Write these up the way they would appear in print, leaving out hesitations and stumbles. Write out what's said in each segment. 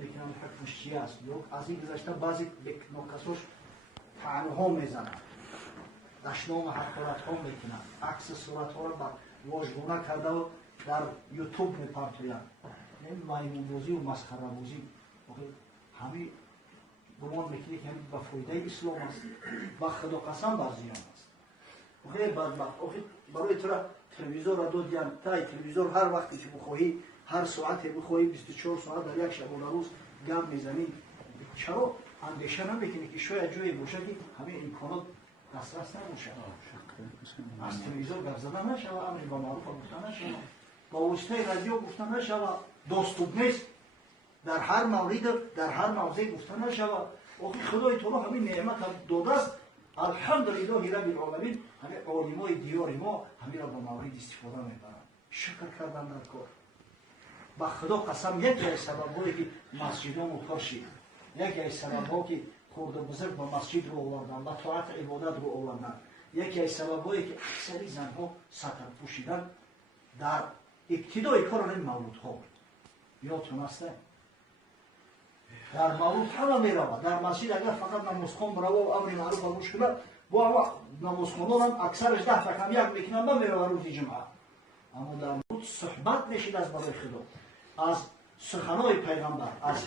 میکنم حکمش چی است. از این گذشته بعضی نکاتش طعنه‌ها میزنند، دشنام حقارت‌ها میکنند، عکس صورت‌ها را با واژگونه کرده و در یوتیوب میپرتویند. این میمون‌بازی و مسخره‌بازی همین گمان میکنه که به فایده اسلام است، با خدا قسم بر زیان است. غیر بدبخت برای تو را تلویزیون را دادیم، تا تلویزیون هر وقتی که بخواهی، هر ساعتی بخواهی 24 ساعت در یک شب و روز گپ میزنی. چرا اندیشه نمیکنی که شاید جایی باشه که همه امکانات دسترس نباشه؟ از تلویزیون گپ زدن نشود، امر با معروف گفتن نشود، با واسطه رادیو گفتن نشود، دوستوب نیست در هر مورد در هر موضع گفتن نشود. آخه خدای تعالی همین نعمت داده است. الحمدلله رب العالمین. همه عالمای دیار ما همین را با مورد استفاده میبرند. شکر کردن در کار. با خدا قسم یکی از سبب‌هایی که مسجدان مطهر شد، یکی از سبب‌ها که خرد بزرگ با مسجد رو آوردن، با طاعت عبادت رو آوردن، یکی از سبب‌هایی که اکثری زنها سطر پوشیدن در ابتدای کار این مولودها. یادتون است؟ در مولود همه میرود. در مسجد اگر فقط نمازخوان برود و امر معروف و مشکل با نمازخوانان هم اکثرش 10 رقم یک میکنن و میرود روز جمعه. اما در مولود صحبت میشید از برای خدا، از سخنای پیغمبر، از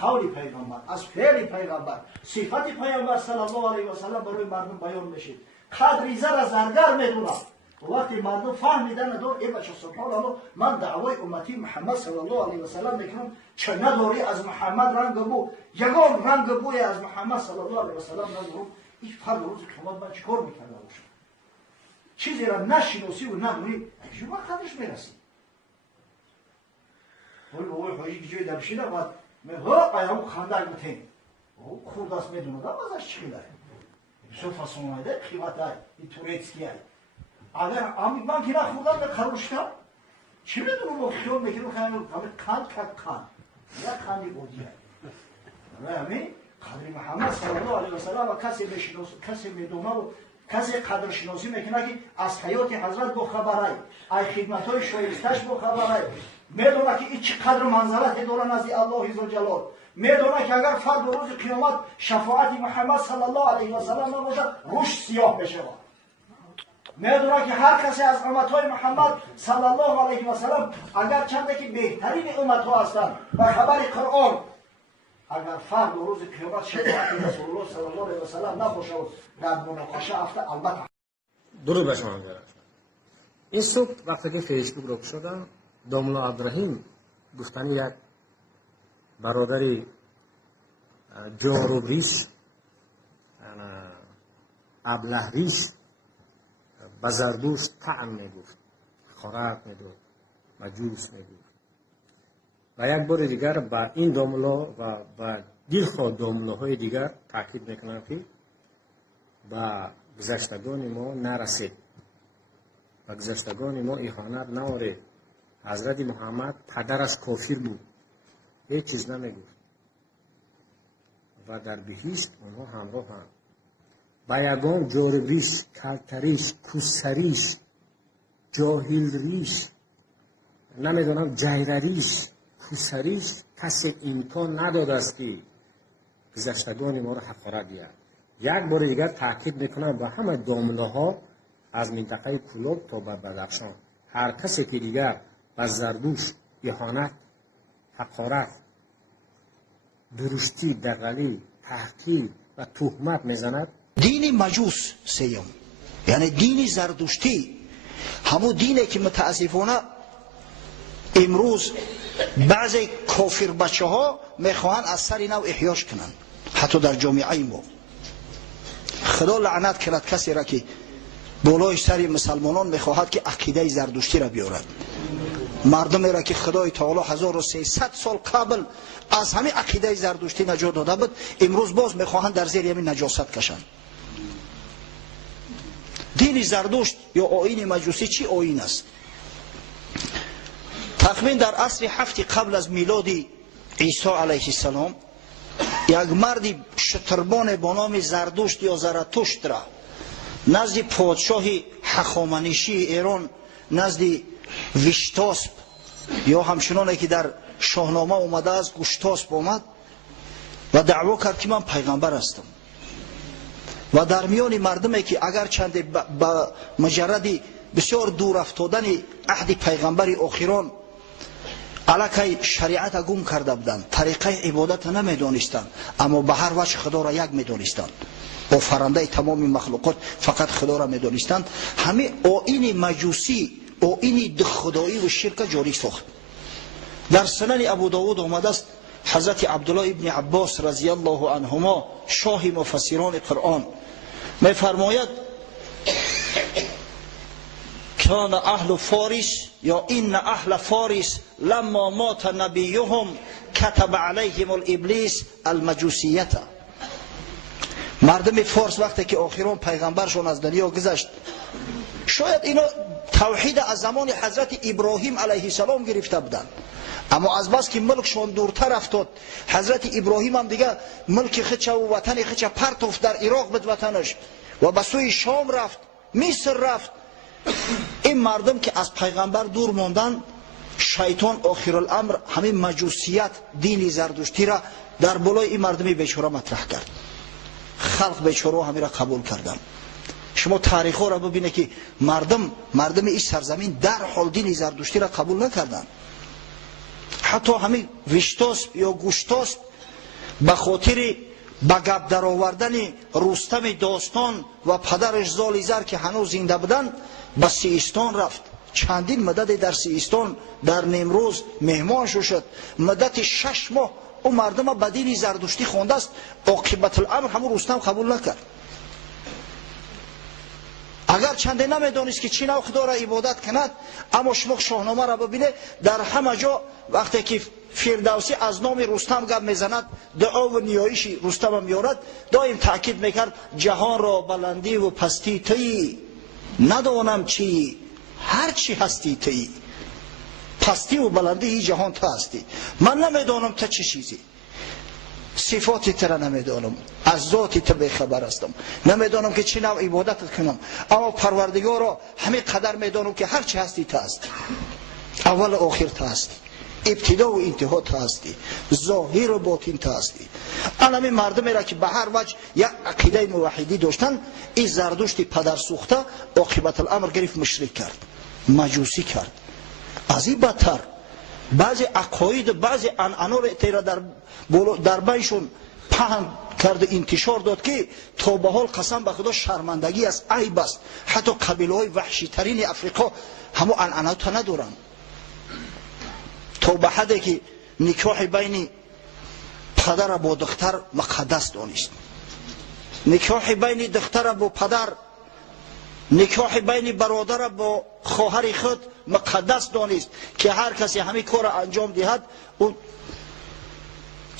قول پیغمبر، از فعل پیغمبر، صفت پیغمبر صلی الله علیه و سلم برای مردم بیان میشید. قدر زر از زرگر میدونم. وقتی مردم فهمیدن ندار ای بچه سبحان الله من دعوای امتی محمد صلی الله علیه و سلم میکنم چه نداری از محمد رنگ بو، یگان رنگ بوی از محمد صلی الله علیه و سلم ندارم. این فرد روز قیامت من چیکار میکرده باشم؟ چیزی را نشناسی و نداری شما قدرش میرسی. ولی بابای حاجی که جای درشیده بعد میگه پیام خنده میتین او خود است میدونه دم ازش چی داره بسیار فاسونایده قیمت های این توریتسکی های اگر من که نخوردم به خروشکم چی میدونم با خیال میکنم همه قند که قند یک قندی بودی های همین قدر محمد صلی الله علیه و سلم و کسی میدونه و کسی قدر شناسی میکنه که از حیات حضرت با خبره ای خدمت های شایستش با خبره میدونه که این چقدر منزلت داره نزد الله عزوجلال. میدونه که اگر فرد روز قیامت شفاعت محمد صلی الله علیه و سلم نباشد روش سیاه بشه. میدونه که هر کسی از امتهای محمد صلی الله علیه و سلم اگر چنده که بهترین امتها هستند و خبر قرآن اگر فرد روز قیامت شفاعت رسول الله صلی الله علیه و سلم نباشد در مناقشه افته البته درود به شما می‌گردم. این صبح وقتی که فیسبوک رو شدم داملا عبدالرحیم گفتن یک برادری جاروبریش ابلهریش به زردوش طعن میگفت، خوراک میداد، مجوس میگفت و یک بار دیگر با این داملا و با دلخواه داملاهای دیگر تاکید میکنم که با گذشتگان ما نرسید و گذشتگان ما اهانت نوارد. حضرت محمد پدرش کافر بود، هیچ چیز نمیگفت و در بهشت اونها همراه هم با یگان جاربیش، کلتریش، کوسریش، جاهلریش، نمیدونم جیرریش، کوسریش کسی امکان نداده است که گذشتگان ما را حقارت بیاد. یک بار دیگر تاکید میکنم با همه داملاها از منطقه کلوب تا به بدخشان هر کسی که دیگر با زردوش، اهانت، حقارت، درشتی، دغلی، تحقیر و تهمت میزند. دین مجوس سیوم یعنی دین زردشتی همون دینه که متاسفانه امروز بعضی کافر بچه ها میخواهند از سر نو احیاش کنند حتی در جامعه ما. خدا لعنت کرد کسی را که بالای سر مسلمانان میخواهد که عقیده زردشتی را بیارد. مردمی را که خدای تعالی 1300 سال قبل از همین عقیده زردشتی نجات داده بود امروز باز میخواهند در زیر همین نجاست کشند. دین زردشت یا آیین مجوسی چی آیین است؟ تقریبا در عصر 7 قبل از میلاد عیسی علیه السلام یک مردی شتربان با نام زردشت یا زرتشت را نزد پادشاه هخامنشی ایران نزد ویشتاسپ یا همچنانه که در شاهنامه اومده از گوشتاسپ اومد و دعوا کرد که من پیغمبر هستم و در میان مردمی که اگر چند با مجرد بسیار دور افتادن عهد پیغمبر آخران علاقه شریعت گم کرده بودند، طریقه عبادت نمیدانستند، اما به هر وجه خدا را یک میدانستند، آفرنده تمام مخلوقات فقط خدا را میدانستند. همه آیین مجوسی، آیین خدایی و شرک جاری ساخت. در سنن ابو داود آمده است حضرت عبدالله ابن عباس رضی الله عنهما شاه مفسران قرآن میفرماید کان اهل فارس یا این اهل فارس لما مات نبیهم کتب علیهم الابلیس المجوسیت. مردم فارس وقتی که آخران پیغمبرشون از دنیا گذشت، شاید اینا توحید از زمان حضرت ابراهیم علیه السلام گرفته بودند، اما از بس که ملکشون دورتر افتاد، حضرت ابراهیم هم دیگه ملک خچه و وطن خچه پرتوف در عراق بود وطنش و به سوی شام رفت، مصر رفت. این مردم که از پیغمبر دور ماندن، شیطان آخر الامر همین مجوسیت دین زردشتی را در بالای این مردم بیچاره مطرح کرد. خلق بیچاره همین را قبول کردن. شما تاریخ را ببینید که مردم این سرزمین در حال دین زردشتی را قبول نکردن. حتی همین وشتاسپ یا گوشتاسپ به خاطر به گپ در آوردن رستم داستان و پدرش زالیزر که هنوز زنده بودن به سیستان رفت. چندین مدت در سیستان در نیمروز مهمان شد. مدت 6 ماه او مردم به دین زردشتی خوانده است. عاقبت الامر همون رستم قبول نکرد. اگر چنده نمیدانست که چی نوع خدا را عبادت کند، اما شما شاهنامه را ببینه در همه جا وقتی که فردوسی از نام رستم گپ میزند، دعا و نیایش رستم هم میارد، دائم تاکید میکرد جهان را بلندی و پستی تویی، ندانم چی، هر چی هستی تویی، پستی و بلندی این جهان تو هستی، من نمیدانم تو چه چیزی، صفاتی تر نمیدانم، از ذاتی تو بخبر هستم، نمیدانم که چی نوع عبادت کنم، اما پروردگار را همین قدر میدانم که هر چی هستی تو هستی، اول و آخر تو هستی، ابتدا و انتها تو هستی، ظاهر و باطن تو هستی. الان مردمی را که به هر وجه یک عقیده موحدی داشتن، این زردشت پدر سوخته عاقبت الامر گرفت مشرک کرد، مجوسی کرد. از این بدتر بعضی عقاید، بعضی عنعنات را در بینشون پهن کرد، انتشار داد که تا به حال قسم به خدا شرمندگی است، عیب است. حتی قبیله های وحشی ترین افریقا همو عنعنات ندارن. تا به حدی که نکاح بین پدر با دختر مقدس دانست، نکاح بین دختر با پدر، نکاح بین برادر با خواهر خود مقدس دانست که هر کسی همین کار انجام دهد او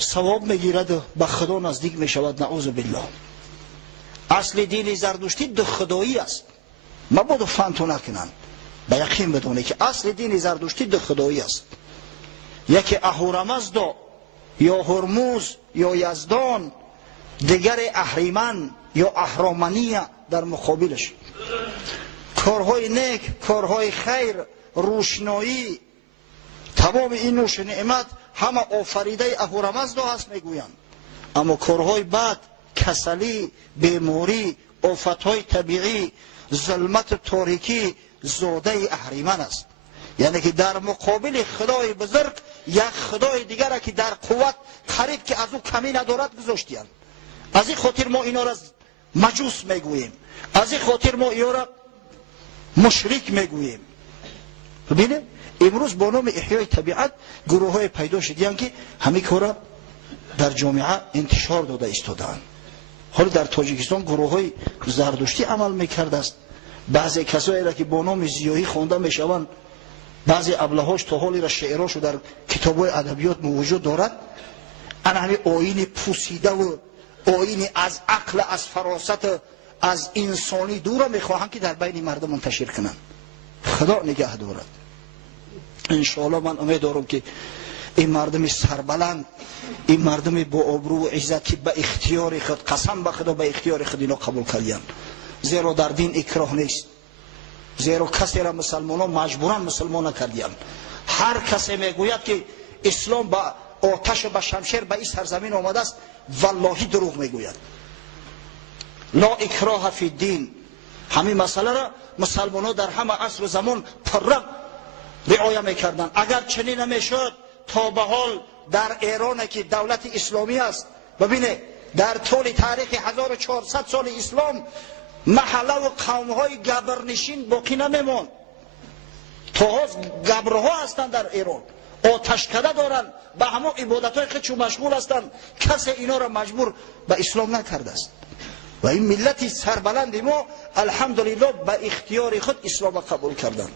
ثواب میگیرد و به خدا نزدیک میشود. نعوذ بالله. اصل دین زردشتی دو خدایی است. مبادا فهمتو نکنن، به یقین بدونه که اصل دین زردشتی دو خدایی است. یکی اهورامزدا یا هرموز یا یزدان، دیگر اهریمن یا اهرامنیه در مقابلش. کارهای نیک، کارهای خیر، روشنایی، تمام این نوش نعمت همه آفریده اهورامزدا هست میگویند. اما کارهای بد، کسلی، بیماری، آفتهای طبیعی، ظلمت تاریکی زاده اهریمن است. یعنی که در مقابل خدای بزرگ یک خدای دیگر که در قوت قریب که از او کمی ندارد گذاشتیان. از این خاطر ما اینا را مجوس میگوییم، از این خاطر ما اینا را مشرک میگوییم. ببینید امروز با نام احیای طبیعت گروه های پیدا شدیان که همین کارا در جامعه انتشار داده ایستادند. حالا در تاجیکستان گروه های زردشتی عمل میکرده است. بعضی کسایی را که با نام زیایی خوانده میشوند، بعضی ابلهاش تا حالی را شعراشو در کتاب‌های ادبیات موجود دارد. انا همین آیین پوسیده و آیین از عقل، از فراست، از انسانی دور میخواهند که در بین مردم منتشر کنند. خدا نگه دارد. انشاءالله من امید دارم که این مردم سربلند، این مردم با آبرو و عزت که به اختیار خود، قسم به خدا به اختیار خود اینا قبول کردن، زیرا در دین اکراه نیست، زیرا کسی را مسلمانان مجبورن مسلمان نکردن. هر کسی میگوید که اسلام با آتش و با شمشیر به این سرزمین آمده است، والله دروغ میگوید. لا اکراه فی الدین. همین مسئله را مسلمانان در همه عصر و زمان پررق رعایت میکردند. اگر چنین نمیشد تا به حال در ایران که دولت اسلامی است، ببینه در طول تاریخ 1400 سال اسلام محله و قومهای گبرنشین باقی نمیماند. تا گبرها هستند در ایران، آتشکده دارند، به همه عبادتهای خودشون مشغول هستند، کسی اینا را مجبور به اسلام نکرده است. و این ملت سربلند ما الحمدلله به اختیار خود اسلام قبول کردند.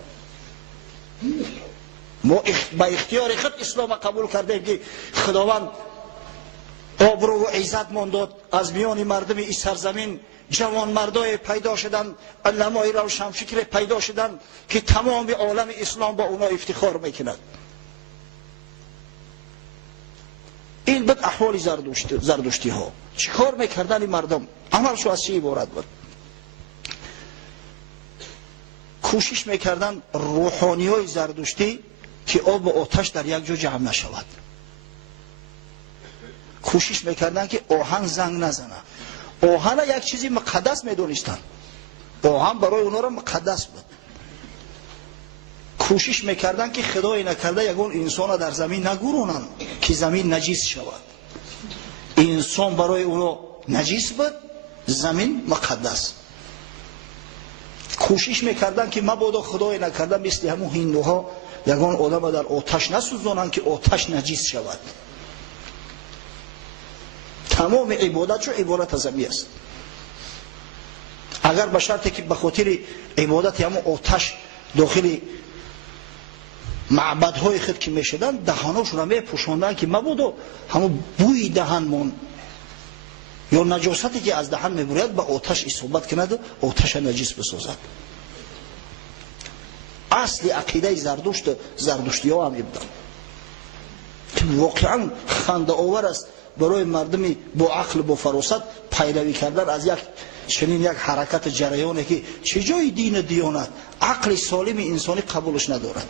ما به اختیار خود اسلام قبول کردیم که خداوند آبرو و عزت مان داد. از میان مردم این سرزمین جوان مردای پیدا شدن، علمای روشنفکر پیدا شدن که تمام عالم اسلام با اونا افتخار میکند. این بود احوال زردشتی ها. چیکار میکردن این مردم؟ عملشو از چی عبارت بود؟ کوشش میکردن روحانی های زردشتی که آب و آتش در یک جا جمع نشود. کوشش میکردن که آهن زنگ نزنه. آهن یک چیزی مقدس میدونستن. آهن برای اونا را مقدس بود. کوشش میکردن که خدای نکرده یگون انسان در زمین نگورونن که زمین نجیس شود. انسان برای اونا نجیس بود، زمین مقدس. کوشش میکردن که مبادا خدای نکرده مثل همون هندوها یگان آدم در آتش نسوزانن که آتش نجیس شود. تمام عبادت شو عبادت از زمین است. اگر به شرطی که به خاطر عبادت همون آتش داخل معبدهای خود که میشدن دهانشون را میپوشاندن که مبادا همون بوی دهنمون یا نجاستی که از دهن میبرید به آتش اصابت کند و آتش نجیس بسازد. اصل عقیده زردشتی ها هم ابدان که واقعا خنده آور است برای مردمی با عقل با فراست پیروی کردن از یک چنین یک حرکت جریانی که چه جای دین دیانت عقل سالم انسانی قبولش ندارد.